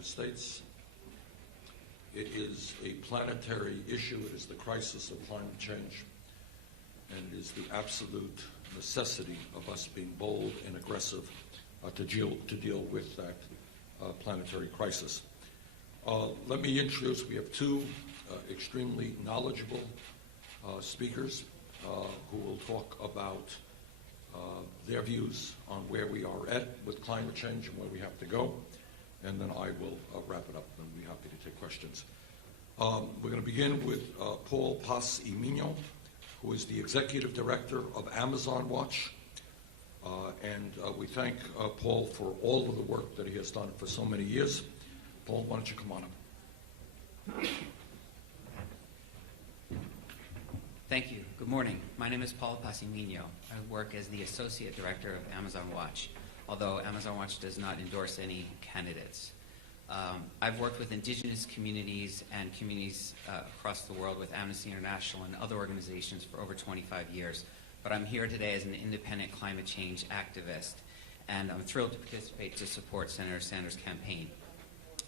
United States. It is a planetary issue. It is the crisis of climate change. And it is the absolute necessity of us being bold and aggressive to deal with that planetary crisis. Let me introduce, we have two extremely knowledgeable speakers who will talk about their views on where we are at with climate change and where we have to go. And then I will wrap it up, and I'll be happy to take questions. We're going to begin with Paul Pas-y-Mignon, who is the Executive Director of Amazon Watch. And we thank Paul for all of the work that he has done for so many years. Paul, why don't you come on up? Thank you. Good morning. My name is Paul Pas-y-Mignon. I work as the Associate Director of Amazon Watch, although Amazon Watch does not endorse any candidates. I've worked with indigenous communities and communities across the world with Amnesty International and other organizations for over 25 years. But I'm here today as an independent climate change activist, and I'm thrilled to participate to support Senator Sanders' campaign.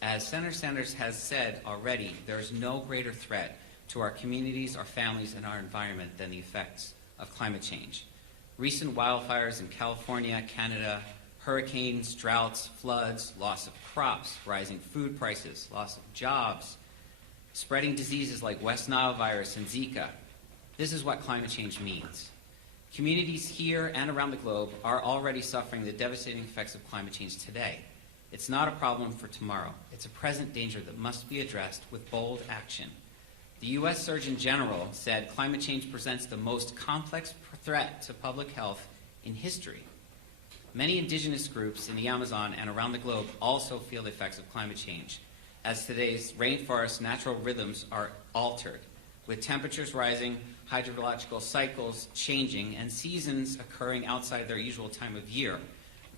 As Senator Sanders has said already, there is no greater threat to our communities, our families, and our environment than the effects of climate change. Recent wildfires in California, Canada, hurricanes, droughts, floods, loss of crops, rising food prices, loss of jobs, spreading diseases like West Nile virus and Zika. This is what climate change means. Communities here and around the globe are already suffering the devastating effects of climate change today. It's not a problem for tomorrow. It's a present danger that must be addressed with bold action. The U.S. Surgeon General said climate change presents the most complex threat to public health in history. Many indigenous groups in the Amazon and around the globe also feel the effects of climate change, as today's rainforest natural rhythms are altered, with temperatures rising, hydrological cycles changing, and seasons occurring outside their usual time of year.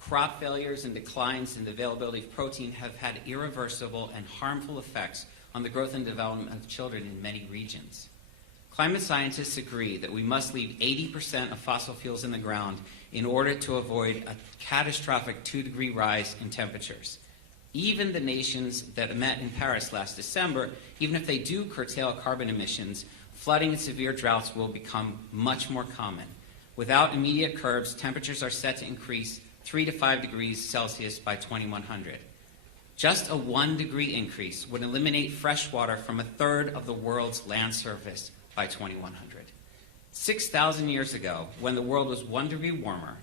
Crop failures and declines in the availability of protein have had irreversible and harmful effects on the growth and development of children in many regions. Climate scientists agree that we must leave 80% of fossil fuels in the ground in order to avoid a catastrophic 2-degree rise in temperatures. Even the nations that met in Paris last December, even if they do curtail carbon emissions, flooding and severe droughts will become much more common. Without immediate curbs, temperatures are set to increase 3 to 5 degrees Celsius by 2100. Just a 1-degree increase would eliminate fresh water from a third of the world's land surface by 2100. 6,000 years ago, when the world was 1 degree warmer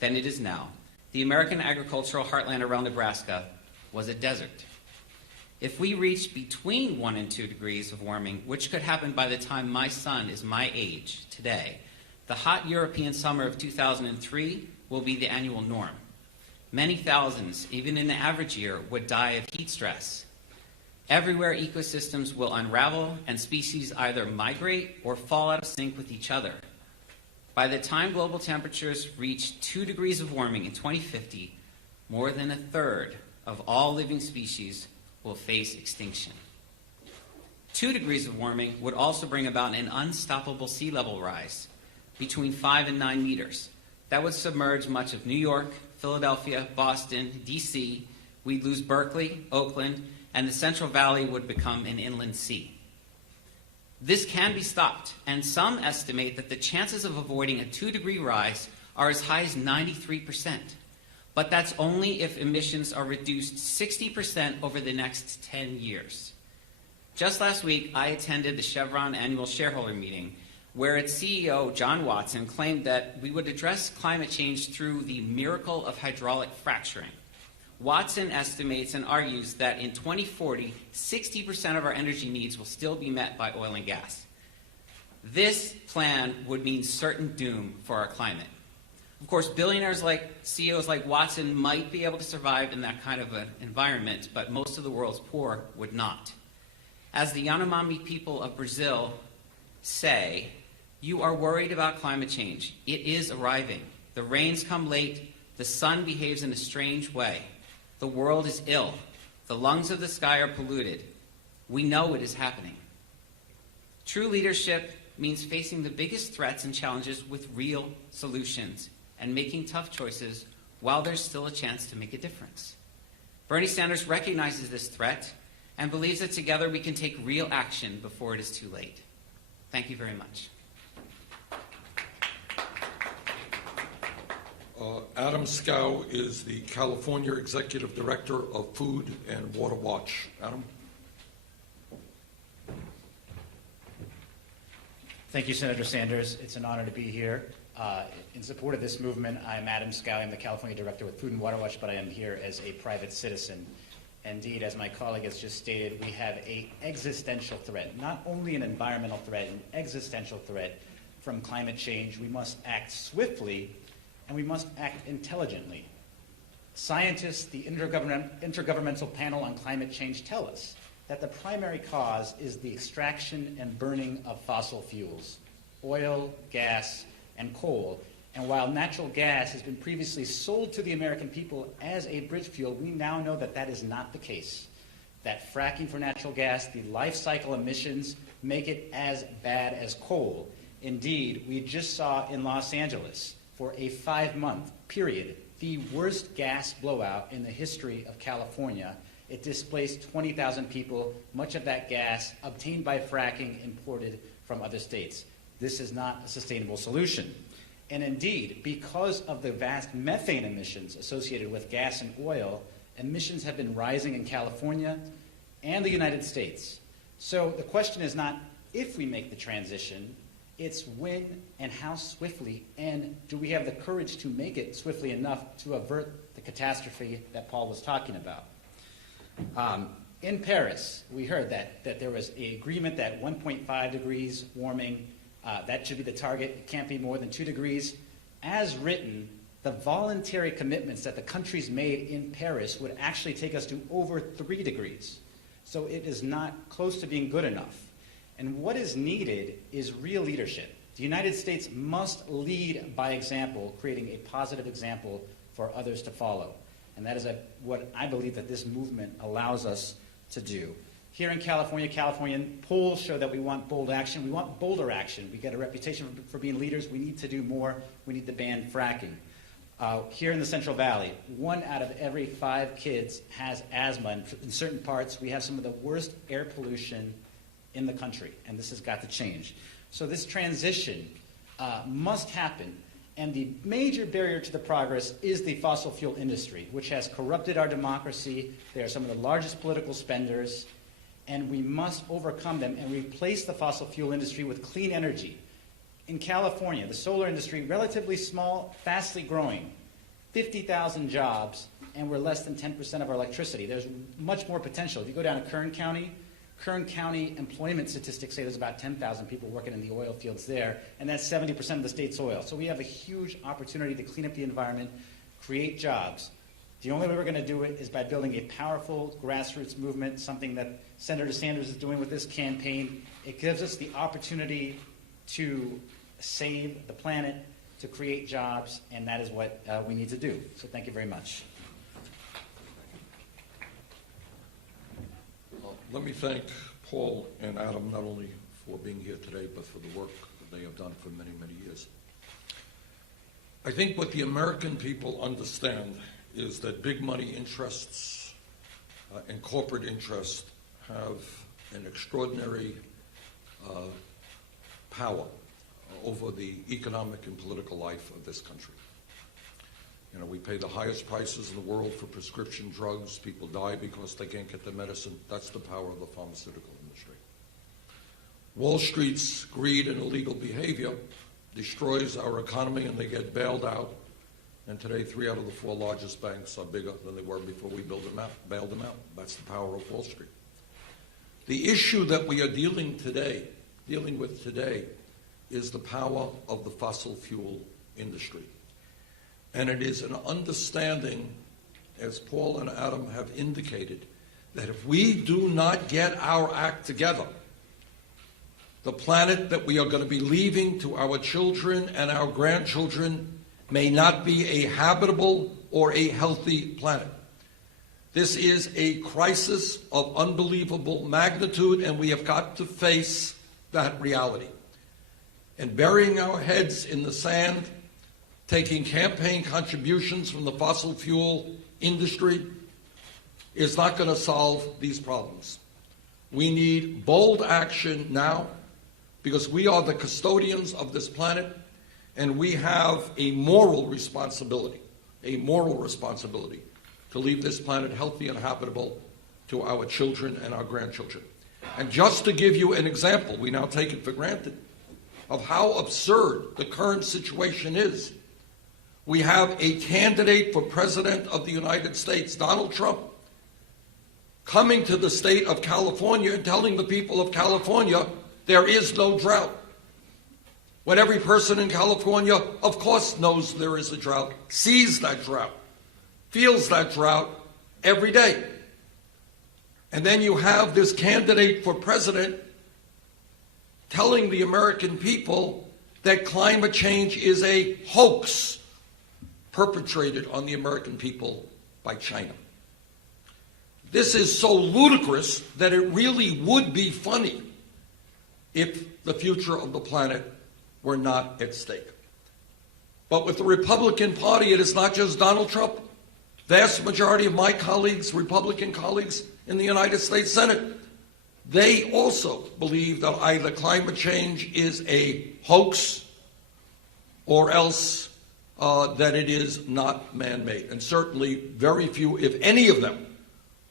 than it is now, the American agricultural heartland around Nebraska was a desert. If we reach between 1 and 2 degrees of warming, which could happen by the time my son is my age today, the hot European summer of 2003 will be the annual norm. Many thousands, even in the average year, would die of heat stress. Everywhere, ecosystems will unravel and species either migrate or fall out of sync with each other. By the time global temperatures reach 2 degrees of warming in 2050, more than a third of all living species will face extinction. 2 degrees of warming would also bring about an unstoppable sea level rise between 5 and 9 meters. That would submerge much of New York, Philadelphia, Boston, D.C. We'd lose Berkeley, Oakland, and the Central Valley would become an inland sea. This can be stopped, and some estimate that the chances of avoiding a 2-degree rise are as high as 93%. But that's only if emissions are reduced 60% over the next 10 years. Just last week, I attended the Chevron annual shareholder meeting, where its CEO, John Watson, claimed that we would address climate change through the miracle of hydraulic fracturing. Watson estimates and argues that in 2040, 60% of our energy needs will still be met by oil and gas. This plan would mean certain doom for our climate. Of course, billionaires like CEOs like Watson might be able to survive in that kind of an environment, but most of the world's poor would not. As the Yanomami people of Brazil say, you are worried about climate change. It is arriving. The rains come late. The sun behaves in a strange way. The world is ill. The lungs of the sky are polluted. We know it is happening. True leadership means facing the biggest threats and challenges with real solutions and making tough choices while there's still a chance to make a difference. Bernie Sanders recognizes this threat and believes that together we can take real action before it is too late. Thank you very much. Adam Scow is the California Executive Director of Food and Water Watch. Adam? Thank you, Senator Sanders. It's an honor to be here. In support of this movement, I'm Adam Scow. I'm the California Director with Food and Water Watch, but I am here as a private citizen. Indeed, as my colleague has just stated, we have an existential threat, not only an environmental threat, an existential threat from climate change. We must act swiftly, and we must act intelligently. Scientists, the Intergovernmental Panel on Climate Change, tell us that the primary cause is the extraction and burning of fossil fuels, oil, gas, and coal. And while natural gas has been previously sold to the American people as a bridge fuel, we now know that that is not the case. That fracking for natural gas, the life cycle emissions, make it as bad as coal. Indeed, we just saw in Los Angeles, for a 5-month period, the worst gas blowout in the history of California. It displaced 20,000 people, much of that gas obtained by fracking imported from other states. This is not a sustainable solution. And indeed, because of the vast methane emissions associated with gas and oil, emissions have been rising in California and the United States. So the question is not if we make the transition, it's when and how swiftly, and do we have the courage to make it swiftly enough to avert the catastrophe that Paul was talking about. In Paris, we heard that there was an agreement that 1.5 degrees warming, that should be the target. It can't be more than 2 degrees. As written, the voluntary commitments that the countries made in Paris would actually take us to over 3 degrees. So it is not close to being good enough. And what is needed is real leadership. The United States must lead by example, creating a positive example for others to follow. And that is what I believe that this movement allows us to do. Here in California, Californian polls show that we want bold action. We want bolder action. We get a reputation for being leaders. We need to do more. We need to ban fracking. Here in the Central Valley, 1 out of every 5 kids has asthma. In certain parts, we have some of the worst air pollution in the country, and this has got to change. So this transition must happen, and the major barrier to the progress is the fossil fuel industry, which has corrupted our democracy. They are some of the largest political spenders, and we must overcome them and replace the fossil fuel industry with clean energy. In California, the solar industry, relatively small, fastly growing, 50,000 jobs, and we're less than 10% of our electricity. There's much more potential. If you go down to Kern County employment statistics say there's about 10,000 people working in the oil fields there, and that's 70% of the state's oil. So we have a huge opportunity to clean up the environment, create jobs. The only way we're going to do it is by building a powerful grassroots movement, something that Senator Sanders is doing with this campaign. It gives us the opportunity to save the planet, to create jobs, and that is what we need to do. So thank you very much. Let me thank Paul and Adam not only for being here today, but for the work that they have done for many, many years. I think what the American people understand is that big money interests and corporate interests have an extraordinary power over the economic and political life of this country. You know, we pay the highest prices in the world for prescription drugs. People die because they can't get the medicine. That's the power of the pharmaceutical industry. Wall Street's greed and illegal behavior destroys our economy, and they get bailed out. And today, 3 out of the 4 largest banks are bigger than they were before we bailed them out. That's the power of Wall Street. The issue that we are dealing with today, is the power of the fossil fuel industry. And it is an understanding, as Paul and Adam have indicated, that if we do not get our act together, the planet that we are going to be leaving to our children and our grandchildren may not be a habitable or a healthy planet. This is a crisis of unbelievable magnitude, and we have got to face that reality. And burying our heads in the sand, taking campaign contributions from the fossil fuel industry, is not going to solve these problems. We need bold action now because we are the custodians of this planet and we have a moral responsibility to leave this planet healthy and habitable to our children and our grandchildren. And just to give you an example, we now take it for granted, of how absurd the current situation is. We have a candidate for President of the United States, Donald Trump, coming to the state of California and telling the people of California there is no drought. When every person in California, of course, knows there is a drought, sees that drought, feels that drought every day. And then you have this candidate for president telling the American people that climate change is a hoax perpetrated on the American people by China. This is so ludicrous that it really would be funny if the future of the planet were not at stake. But with the Republican Party, it is not just Donald Trump. Vast majority of my colleagues, Republican colleagues in the United States Senate, they also believe that either climate change is a hoax or else that it is not man-made. And certainly very few, if any of them,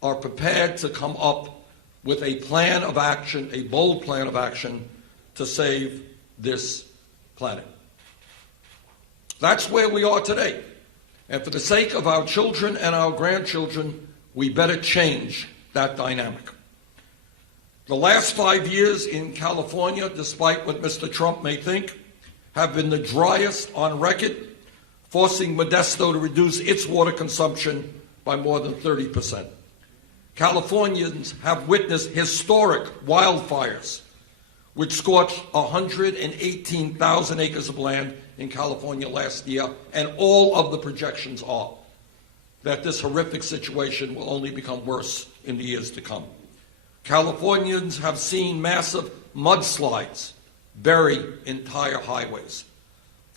are prepared to come up with a plan of action, a bold plan of action to save this planet. That's where we are today. And for the sake of our children and our grandchildren, we better change that dynamic. The last 5 years in California, despite what Mr. Trump may think, have been the driest on record, forcing Modesto to reduce its water consumption by more than 30%. Californians have witnessed historic wildfires, which scorched 118,000 acres of land in California last year, and all of the projections are that this horrific situation will only become worse in the years to come. Californians have seen massive mudslides bury entire highways.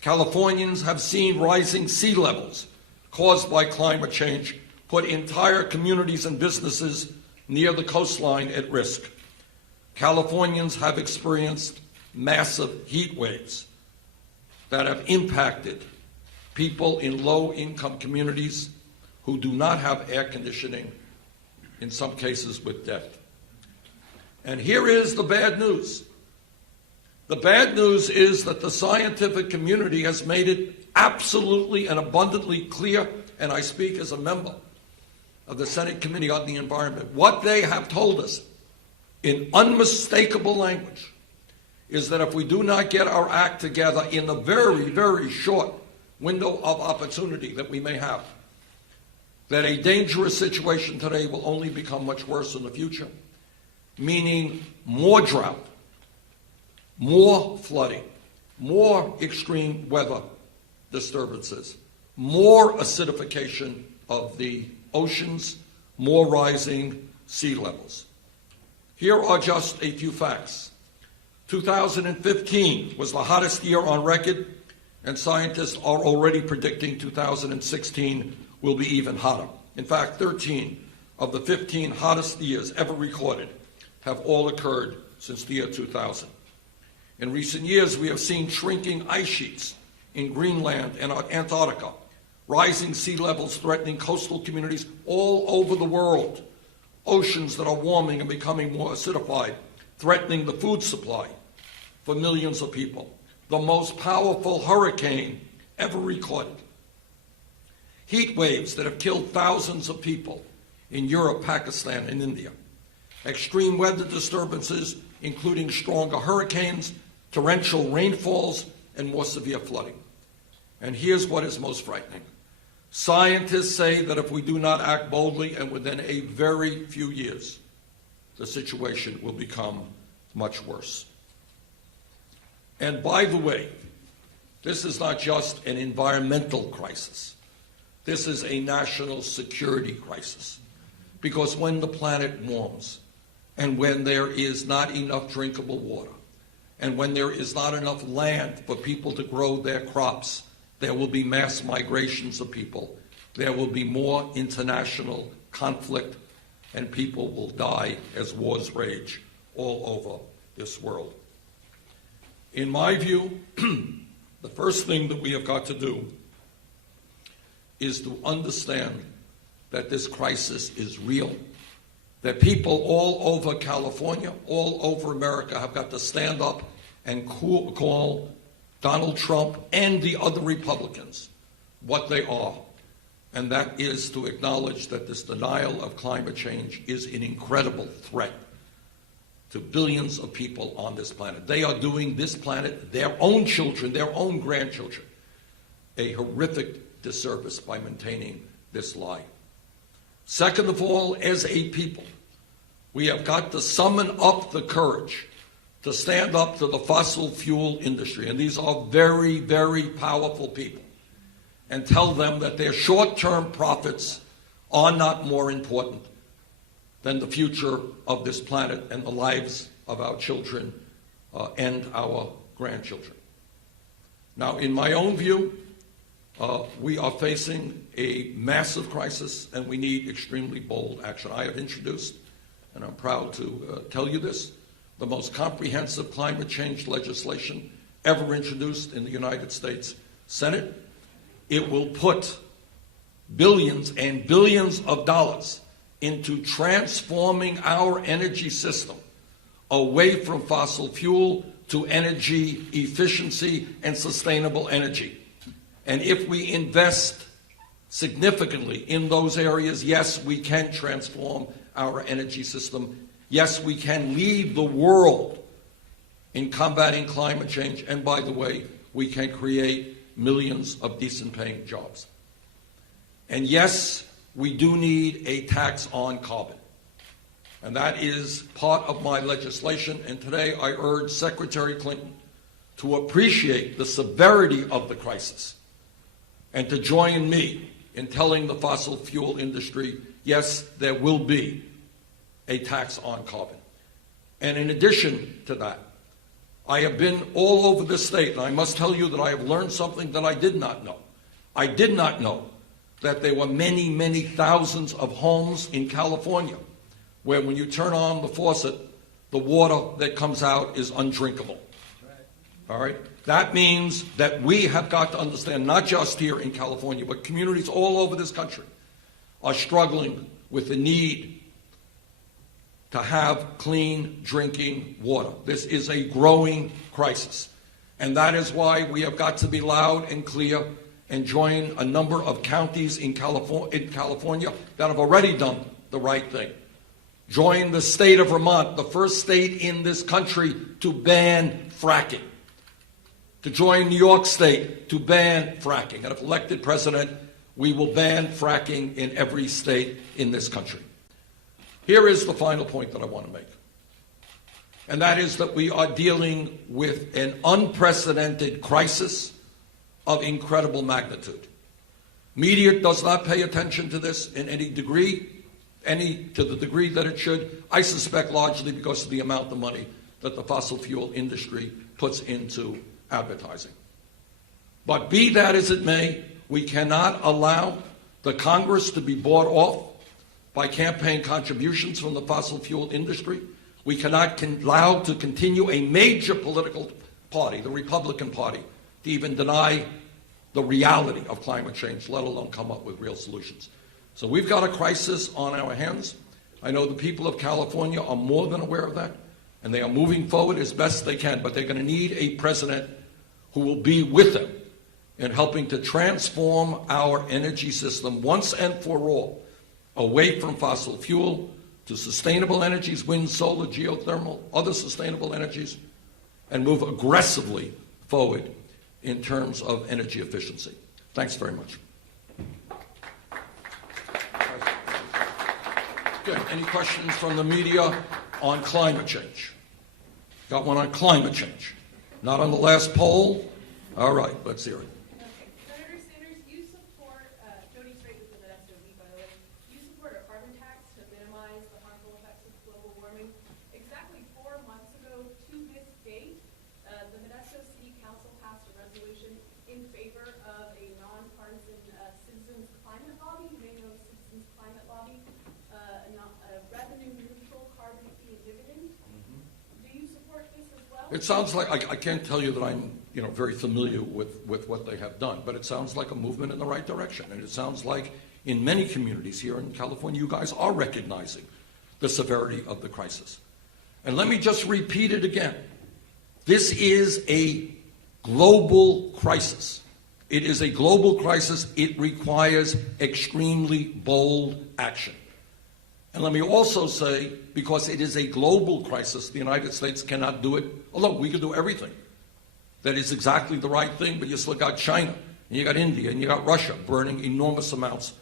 Californians have seen rising sea levels caused by climate change put entire communities and businesses near the coastline at risk. Californians have experienced massive heat waves that have impacted people in low-income communities who do not have air conditioning, in some cases with death. And here is the bad news. The bad news is that the scientific community has made it absolutely and abundantly clear, and I speak as a member of the Senate Committee on the Environment. What they have told us in unmistakable language is that if we do not get our act together in the very, very short window of opportunity that we may have, that a dangerous situation today will only become much worse in the future, meaning more drought, more flooding, more extreme weather disturbances, more acidification of the oceans, more rising sea levels. Here are just a few facts. 2015 was the hottest year on record, and scientists are already predicting 2016 will be even hotter. In fact, 13 of the 15 hottest years ever recorded have all occurred since the year 2000. In recent years, we have seen shrinking ice sheets in Greenland and Antarctica, rising sea levels threatening coastal communities all over the world, oceans that are warming and becoming more acidified, threatening the food supply for millions of people, the most powerful hurricane ever recorded, heat waves that have killed thousands of people in Europe, Pakistan, and India, extreme weather disturbances, including stronger hurricanes, torrential rainfalls, and more severe flooding. And here's what is most frightening. Scientists say that if we do not act boldly and within a very few years, the situation will become much worse. And by the way, this is not just an environmental crisis. This is a national security crisis. Because when the planet warms, and when there is not enough drinkable water, and when there is not enough land for people to grow their crops, there will be mass migrations of people. There will be more international conflict and people will die as wars rage all over this world. In my view, the first thing that we have got to do is to understand that this crisis is real, that people all over California, all over America have got to stand up and call Donald Trump and the other Republicans what they are. And that is to acknowledge that this denial of climate change is an incredible threat to billions of people on this planet. They are doing this planet, their own children, their own grandchildren, a horrific disservice by maintaining this lie. Second of all, as a people, we have got to summon up the courage to stand up to the fossil fuel industry, and these are very, very powerful people, and tell them that their short-term profits are not more important than the future of this planet and the lives of our children and our grandchildren. Now, in my own view, we are facing a massive crisis, and we need extremely bold action. I have introduced, and I'm proud to tell you this, the most comprehensive climate change legislation ever introduced in the United States Senate. It will put billions and billions of dollars into transforming our energy system away from fossil fuel to energy efficiency and sustainable energy. And if we invest significantly in those areas, yes, we can transform our energy system. Yes, we can lead the world in combating climate change. And by the way, we can create millions of decent paying jobs. And yes, we do need a tax on carbon. And that is part of my legislation. And today I urge Secretary Clinton to appreciate the severity of the crisis and to join me in telling the fossil fuel industry, yes, there will be a tax on carbon. And in addition to that, I have been all over this state, and I must tell you that I have learned something that I did not know. I did not know that there were many, many thousands of homes in California where when you turn on the faucet, the water that comes out is undrinkable. All right? That means that we have got to understand, not just here in California, but communities all over this country are struggling with the need to have clean drinking water. This is a growing crisis. And that is why we have got to be loud and clear and join a number of counties in California that have already done the right thing. Join the state of Vermont, the first state in this country to ban fracking. To join New York State to ban fracking. And if elected president, we will ban fracking in every state in this country. Here is the final point that I want to make. And that is that we are dealing with an unprecedented crisis of incredible magnitude. Media does not pay attention to this in any degree, to the degree that it should. I suspect largely because of the amount of money that the fossil fuel industry puts into advertising. But be that as it may, we cannot allow the Congress to be bought off by campaign contributions from the fossil fuel industry. We cannot allow to continue a major political party, the Republican Party, to even deny the reality of climate change, let alone come up with real solutions. So we've got a crisis on our hands. I know the people of California are more than aware of that, and they are moving forward as best they can, but they're going to need a president who will be with them in helping to transform our energy system once and for all, away from fossil fuel to sustainable energies, wind, solar, geothermal, other sustainable energies, and move aggressively forward in terms of energy efficiency. Thanks very much. Good. Any questions from the media on climate change? Got one on climate change. Not on the last poll? All right, let's hear it. It sounds like, I can't tell you that I'm very familiar with what they have done, but it sounds like a movement in the right direction. And it sounds like in many communities here in California, you guys are recognizing the severity of the crisis. And let me just repeat it again. This is a global crisis. It is a global crisis. It requires extremely bold action. And let me also say, because it is a global crisis, the United States cannot do it alone. We can do everything. That is exactly the right thing, but you still got China, and you got India, and you got Russia burning enormous amounts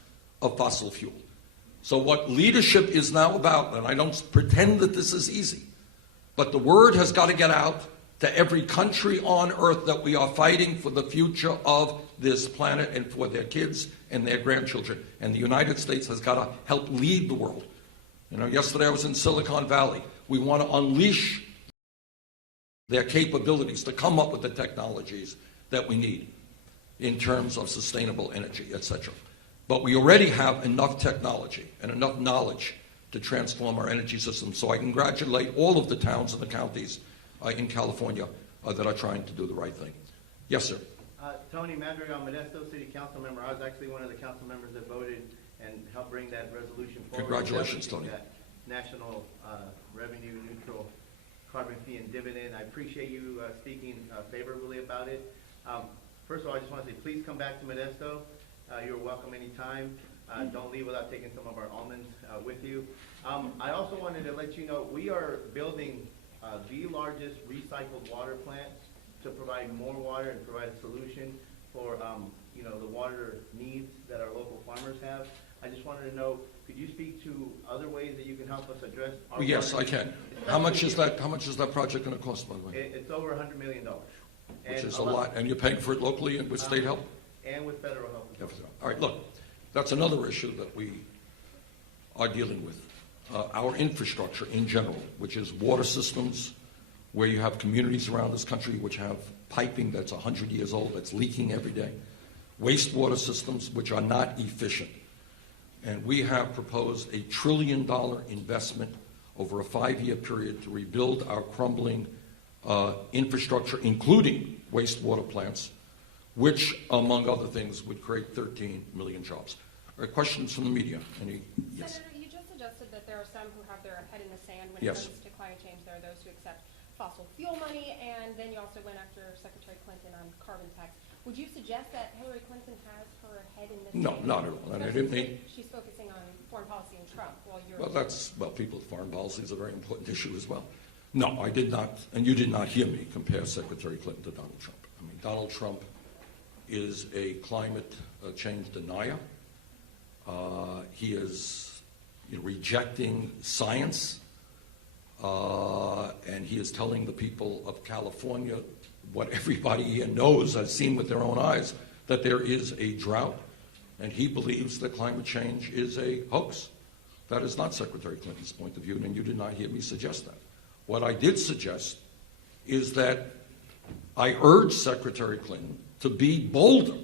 of fossil fuel. So what leadership is now about, and I don't pretend that this is easy, but the word has got to get out to every country on earth that we are fighting for the future of this planet and for their kids and their grandchildren. And the United States has got to help lead the world. Yesterday I was in Silicon Valley. We want to unleash their capabilities to come up with the technologies that we need in terms of sustainable energy, etc. But we already have enough technology and enough knowledge to transform our energy system. So I congratulate all of the towns and the counties in California that are trying to do the right thing. Yes, sir. Tony Madrigal, Modesto City Council member. I was actually one of the council members that voted and helped bring that resolution forward. Congratulations, Tony. That national revenue neutral carbon fee and dividend. I appreciate you speaking favorably about it. First of all, I just want to say, please come back to Modesto. You're welcome anytime. Don't leave without taking some of our almonds with you. I also wanted to let you know, we are building the largest recycled water plant to provide more water and provide a solution for the water needs that our local farmers have. I just wanted to know, could you speak to other ways that you can help us address our Yes, water? I can. How much is that project going to cost, by the way? It's over $100 million. Which is a lot. And you're paying for it locally and with state help? And with federal help. as well. All right, look, that's another issue that we are dealing with. Our infrastructure in general, which is water systems, where you have communities around this country which have piping that's 100 years old, that's leaking every day, wastewater systems which are not efficient. And we have proposed a $1 trillion investment over a 5-year period to rebuild our crumbling infrastructure, including wastewater plants, which, among other things, would create 13 million jobs. All right, questions from the media? Yes. Senator, you just suggested that there are some who have their head in the sand when Yes. it comes to climate change. There are those who accept fossil fuel money, and then you also went after Secretary Clinton on carbon tax. Would you suggest that Hillary Clinton has her head in the No, sand? not at all. And I didn't mean. She's focusing on foreign policy and Trump while you're. Well, foreign policy is a very important issue as well. No, I did not, and you did not hear me compare Secretary Clinton to Donald Trump. I mean, Donald Trump is a climate change denier. He is rejecting science, and he is telling the people of California what everybody here knows, has seen with their own eyes, that there is a drought, and he believes that climate change is a hoax. That is not Secretary Clinton's point of view, and you did not hear me suggest that. What I did suggest is that I urge Secretary Clinton to be bolder.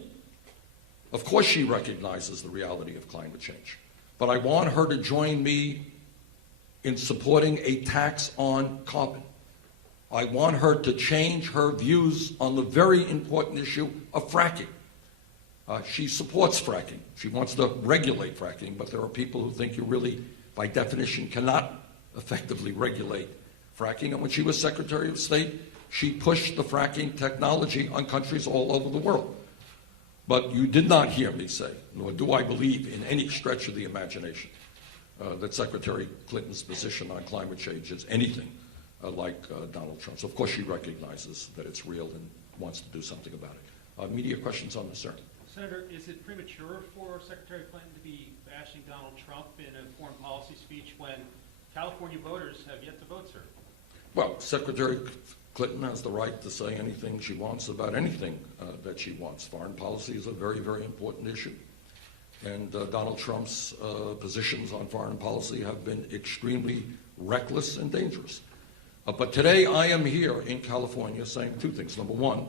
Of course she recognizes the reality of climate change, but I want her to join me in supporting a tax on carbon. I want her to change her views on the very important issue of fracking. She supports fracking. She wants to regulate fracking, but there are people who think you really, by definition, cannot effectively regulate fracking. And when she was Secretary of State, she pushed the fracking technology on countries all over the world. But you did not hear me say, nor do I believe in any stretch of the imagination, that Secretary Clinton's position on climate change is anything like Donald Trump's. Of course she recognizes that it's real and wants to do something about it. Media questions on this, sir. Senator, is it premature for Secretary Clinton to be bashing Donald Trump in a foreign policy speech when California voters have yet to vote, sir? Well, Secretary Clinton has the right to say anything she wants about anything that she wants. Foreign policy is a very, very important issue. And Donald Trump's positions on foreign policy have been extremely reckless and dangerous. But today I am here in California saying two things. Number one,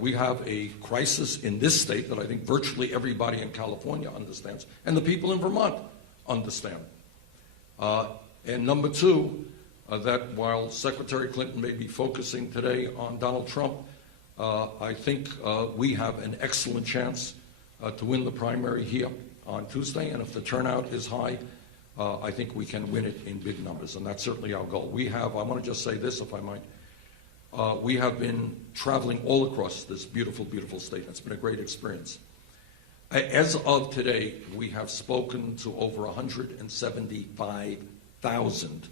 we have a crisis in this state that I think virtually everybody in California understands, and the people in Vermont understand. And number two, that while Secretary Clinton may be focusing today on Donald Trump, I think we have an excellent chance to win the primary here on Tuesday, and if the turnout is high, I think we can win it in big numbers, and that's certainly our goal. I want to just say this, if I might. We have been traveling all across this beautiful, beautiful state. It's been a great experience. As of today, we have spoken to over 175,000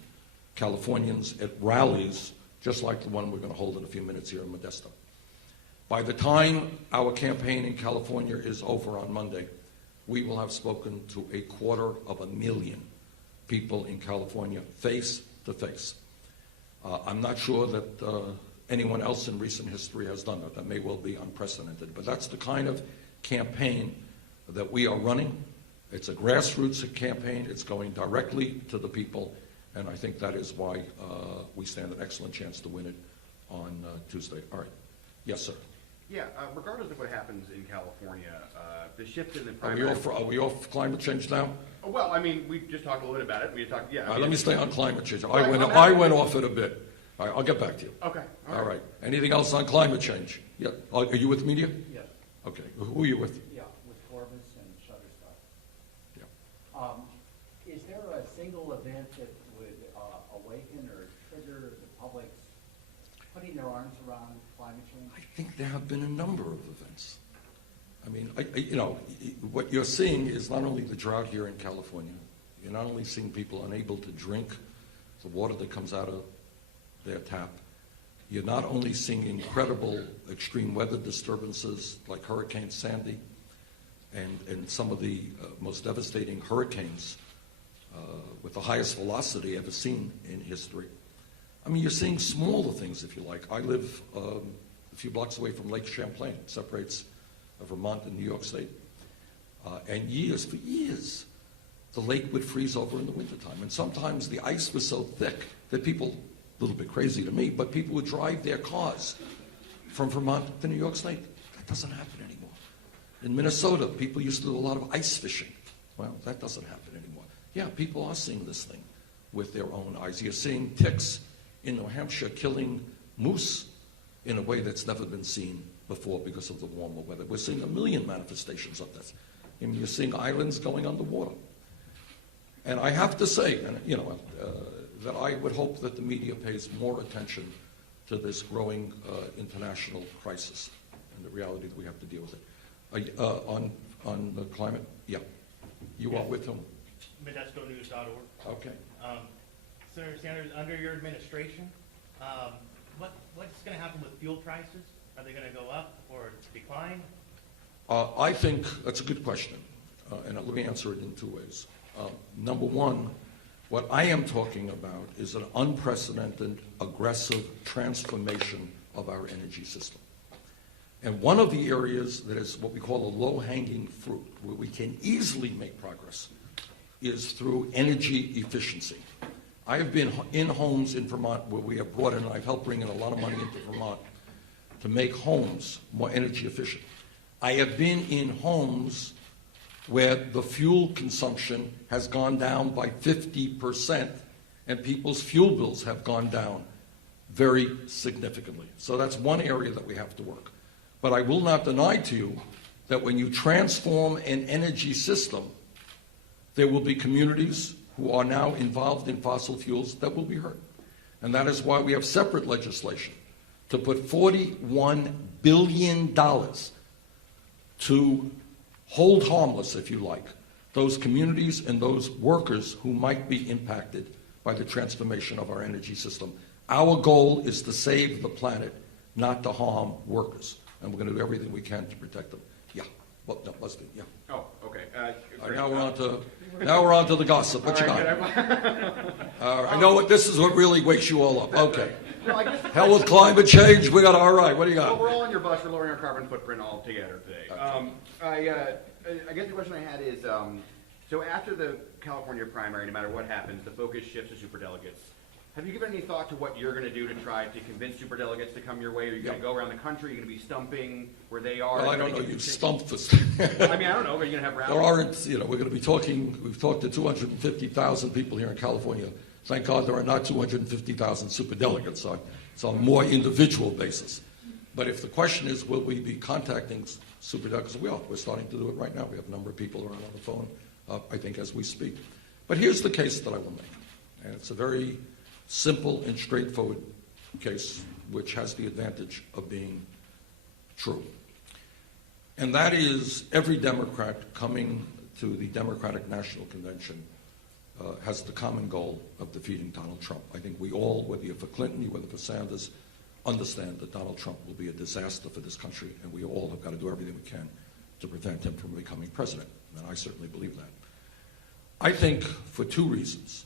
Californians at rallies, just like the one we're going to hold in a few minutes here in Modesto. By the time our campaign in California is over on Monday, we will have spoken to 250,000 people in California, face to face. I'm not sure that anyone else in recent history has done that. That may well be unprecedented, but that's the kind of campaign that we are running. It's a grassroots campaign. It's going directly to the people, and I think that is why we stand an excellent chance to win it on Tuesday. All right. Yes, sir. Yeah, regardless of what happens in California, the shift in the Are primary... we off climate change now? Well, I mean, we just talked a little bit about it. We talked, yeah. All right, let me stay on climate change. Right, I went off it a bit. All right, I'll get back to you. Okay. All right. Anything else on climate change? Yeah. Are you with media? Yes, Okay. Who are you with? yeah, with Corbis and Shutterstock. Yeah. Is there a single event that would awaken or trigger the public's putting their arms around climate change? I think there have been a number of events. I mean, what you're seeing is not only the drought here in California. You're not only seeing people unable to drink the water that comes out of their tap. You're not only seeing incredible extreme weather disturbances like Hurricane Sandy and some of the most devastating hurricanes with the highest velocity ever seen in history. I mean, you're seeing smaller things, if you like. I live a few blocks away from Lake Champlain. It separates Vermont and New York State. And for years, the lake would freeze over in the wintertime. And sometimes the ice was so thick that people, a little bit crazy to me, but people would drive their cars from Vermont to New York State. That doesn't happen anymore. In Minnesota, people used to do a lot of ice fishing. Well, that doesn't happen anymore. Yeah, people are seeing this thing with their own eyes. You're seeing ticks in New Hampshire killing moose in a way that's never been seen before because of the warmer weather. We're seeing a million manifestations of this. I mean, you're seeing islands going underwater. And I have to say, that I would hope that the media pays more attention to this growing international crisis and the reality that we have to deal with it. On the climate, yeah. You are with whom? ModestoNews.org. Okay. Senator Sanders, under your administration, what's going to happen with fuel prices? Are they going to go up or decline? I think that's a good question, and let me answer it in two ways. Number one, what I am talking about is an unprecedented, aggressive transformation of our energy system. And one of the areas that is what we call a low-hanging fruit, where we can easily make progress, is through energy efficiency. I have been in homes in Vermont where we have brought in, and I've helped bring in a lot of money into Vermont to make homes more energy efficient. I have been in homes where the fuel consumption has gone down by 50%, and people's fuel bills have gone down very significantly. So that's one area that we have to work. But I will not deny to you that when you transform an energy system, there will be communities who are now involved in fossil fuels that will be hurt. And that is why we have separate legislation to put $41 billion to hold harmless, if you like, those communities and those workers who might be impacted by the transformation of our energy system. Our goal is to save the planet, not to harm workers. And we're going to do everything we can to protect them. Yeah. Well, no, Leslie, yeah. Oh, okay. Now we're on to the gossip. What you got? All right. I know this is what really wakes you all up. Okay. Well, I guess Hell with climate change. We got all right. What do you well, got? we're all on your bus. We're lowering our carbon footprint all together today. I guess the question I had is, so after the California primary, no matter what happens, the focus shifts to superdelegates. Have you given any thought to what you're going to do to try to convince superdelegates to come your way? Are you going to go around the country? Are you going to be stumping where they are? Well, I don't know. You stumped us. I mean, I don't know. Are you going to have rallies? There aren't, we're going to be talking, we've talked to 250,000 people here in California Thank God there are not 250,000 superdelegates, so it's on a more individual basis. But if the question is, will we be contacting superdelegates, we are. We're starting to do it right now. We have a number of people around on the phone, I think, as we speak. But here's the case that I will make. And it's a very simple and straightforward case, which has the advantage of being true. And that is every Democrat coming to the Democratic National Convention has the common goal of defeating Donald Trump. I think we all, whether you're for Clinton, whether for Sanders, understand that Donald Trump will be a disaster for this country, and we all have got to do everything we can to prevent him from becoming president. And I certainly believe that. I think for two reasons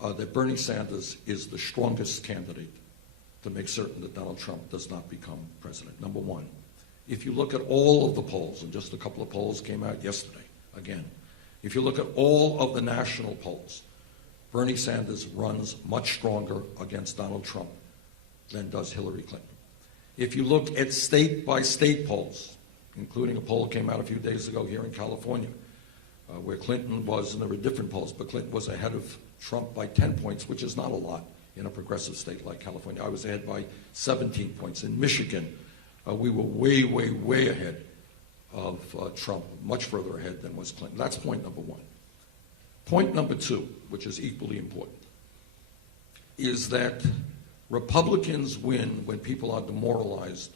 that Bernie Sanders is the strongest candidate to make certain that Donald Trump does not become president. Number one, if you look at all of the polls, and just a couple of polls came out yesterday, again, if you look at all of the national polls, Bernie Sanders runs much stronger against Donald Trump than does Hillary Clinton. If you look at state-by-state polls, including a poll that came out a few days ago here in California, where Clinton was, and there were different polls, but Clinton was ahead of Trump by 10 points, which is not a lot in a progressive state like California. I was ahead by 17 points. In Michigan, we were way, way, way ahead of Trump, much further ahead than was Clinton. That's point number one. Point number two, which is equally important, is that Republicans win when people are demoralized,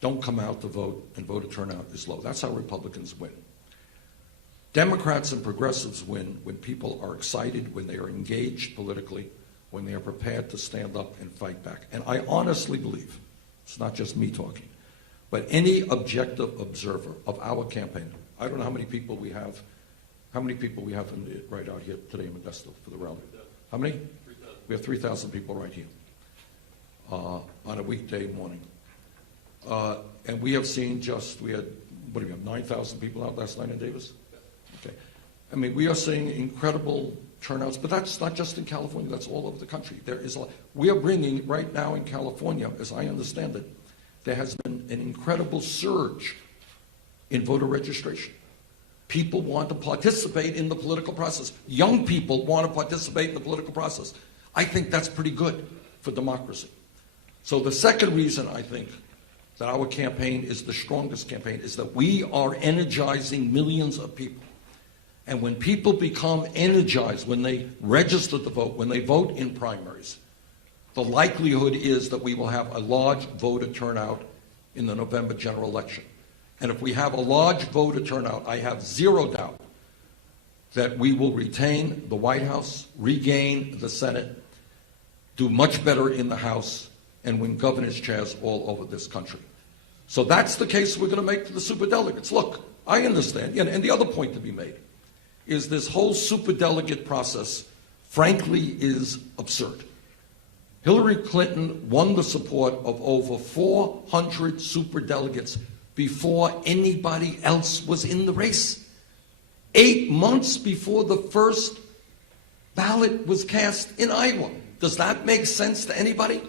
don't come out to vote, and voter turnout is low. That's how Republicans win. Democrats and progressives win when people are excited, when they are engaged politically, when they are prepared to stand up and fight back. And I honestly believe, it's not just me talking, but any objective observer of our campaign, I don't know how many people we have, right out here today in Modesto for the rally. How many? 3,000. We have 3,000 people right here on a weekday morning. And we have seen we had 9,000 people out last night in Davis? Okay. I mean, we are seeing incredible turnouts, but that's not just in California, that's all over the country. There is we are bringing right now in California, as I understand it, there has been an incredible surge in voter registration. People want to participate in the political process. Young people want to participate in the political process. I think that's pretty good for democracy. So the second reason I think that our campaign is the strongest campaign is that we are energizing millions of people. And when people become energized, when they register to vote, when they vote in primaries, the likelihood is that we will have a large voter turnout in the November general election. And if we have a large voter turnout, I have zero doubt that we will retain the White House, regain the Senate, do much better in the House, and win governor's chairs all over this country. So that's the case we're going to make to the superdelegates. Look, I understand, and the other point to be made is this whole superdelegate process, frankly, is absurd. Hillary Clinton won the support of over 400 superdelegates before anybody else was in the race. 8 months before the first ballot was cast in Iowa. Does that make sense to anybody?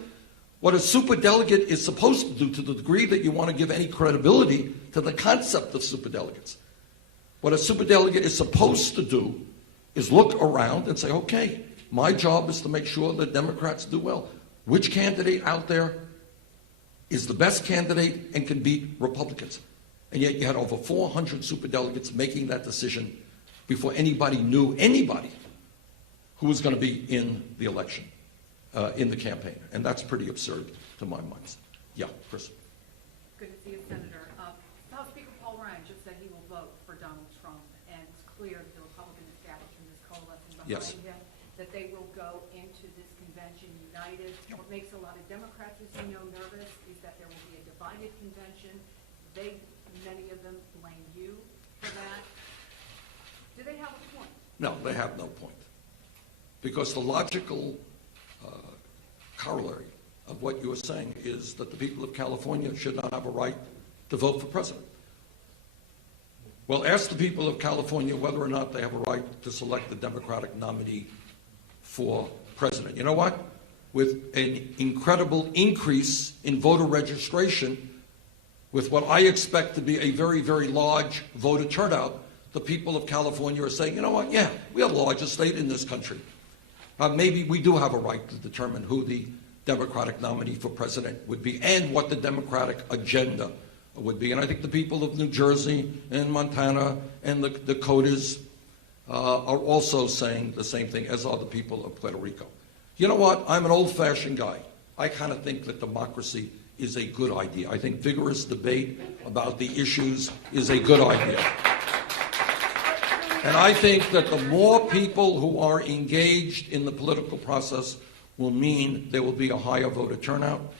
What a superdelegate is supposed to do, to the degree that you want to give any credibility to the concept of superdelegates, what a superdelegate is supposed to do is look around and say, okay, my job is to make sure that Democrats do well. Which candidate out there is the best candidate and can beat Republicans? And yet you had over 400 superdelegates making that decision before anybody knew anybody who was going to be in the election, in the campaign. And that's pretty absurd to my mind. Yeah, Chris. Good to see you, Senator. House Speaker Paul Ryan just said he will vote for Donald Trump, and it's clear that the Republican establishment is coalescing behind Yes. him, that they will go into this convention united. What makes a lot of Democrats, as you know, nervous is that there will be a divided convention. Many of them blame you for that. Do they have a point? No, they have no point. Because the logical corollary of what you are saying is that the people of California should not have a right to vote for president. Well, ask the people of California whether or not they have a right to select the Democratic nominee for president. You know what? With an incredible increase in voter registration, with what I expect to be a very, very large voter turnout, the people of California are saying, you know what, yeah, we are the largest state in this country. Maybe we do have a right to determine who the Democratic nominee for president would be and what the Democratic agenda would be. And I think the people of New Jersey and Montana and the Dakotas are also saying the same thing, as are the people of Puerto Rico. You know what? I'm an old-fashioned guy. I kind of think that democracy is a good idea. I think vigorous debate about the issues is a good idea. And I think that the more people who are engaged in the political process will mean there will be a higher voter turnout.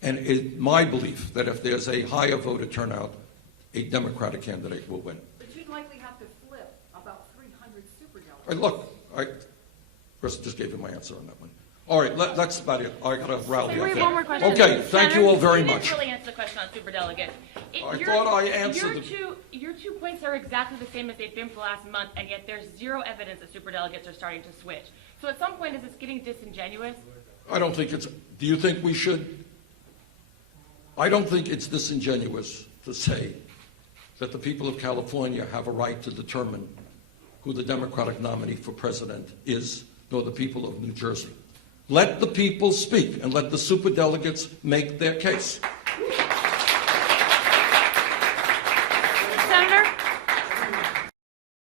And it's my belief that if there's a higher voter turnout, a Democratic candidate will win. But you'd likely have to flip about 300 superdelegates. All right, look, Chris just gave you my answer on that one. All right, that's about it. I got to rally Wait, up one there. more question. Okay, thank you all very You much. didn't really answer the question on superdelegates. I thought I answered Your 2 points are exactly the same as they've been for the last month, and yet there's zero evidence that superdelegates are starting to switch. So at some point, is this getting disingenuous? I don't think it's, do you think we should? I don't think it's disingenuous to say that the people of California have a right to determine who the Democratic nominee for president is, nor the people of New Jersey. Let the people speak and let the superdelegates make their case.